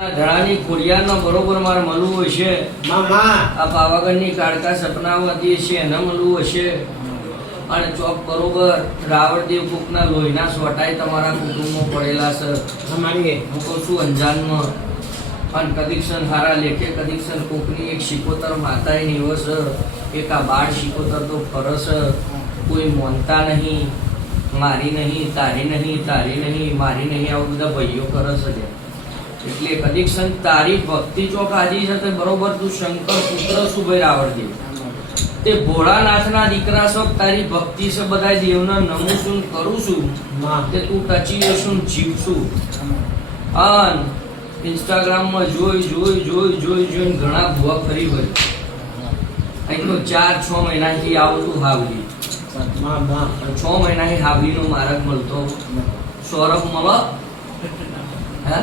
ધડાની ખોડિયારનો બરોબર મારે મળવું હશે. આ પાવાગઢની કાળકા સપનાવતી હશે એને મળવું હશે. અને ચોક બરોબર રાવણદેવ કોકના લોહીના સોટાય તમારા કુટુંબમાં પડેલા છે. હું કહું છું અંજાનમાં અને કદીક્ષણ હારા લેખે કદીક્ષણ કોકની એક શિકોતર માતાએ નિવસ એક આ બાળ શિકોતર તો ફરસ કોઈ મોનતા નહીં. મારી નહીં, તારી નહીં, તારી નહીં, મારી નહીં, આવું બધા ભાઈઓ કરસ છે. એટલે કદીક્ષણ તારી ભક્તિ ચોક આજી છે તે બરોબર તું શંકર પુત્ર છું ભાઈ રાવણદેવ. તે ભોળાનાથના દીકરા છો, તારી ભક્તિ છે બધા દેવના નમું છું કરું છું તે તું ટચી જશું જીવશું. અન ઇન્સ્ટાગ્રામમાં જોઈ ઘણા ભૂવા ફરી હોય. અહીં તો 4-6 મહિનાથી આવતું હાવલી 6 મહિનાથી હાવલીનો માર્ગ મળતો સૌરભ મળો. હે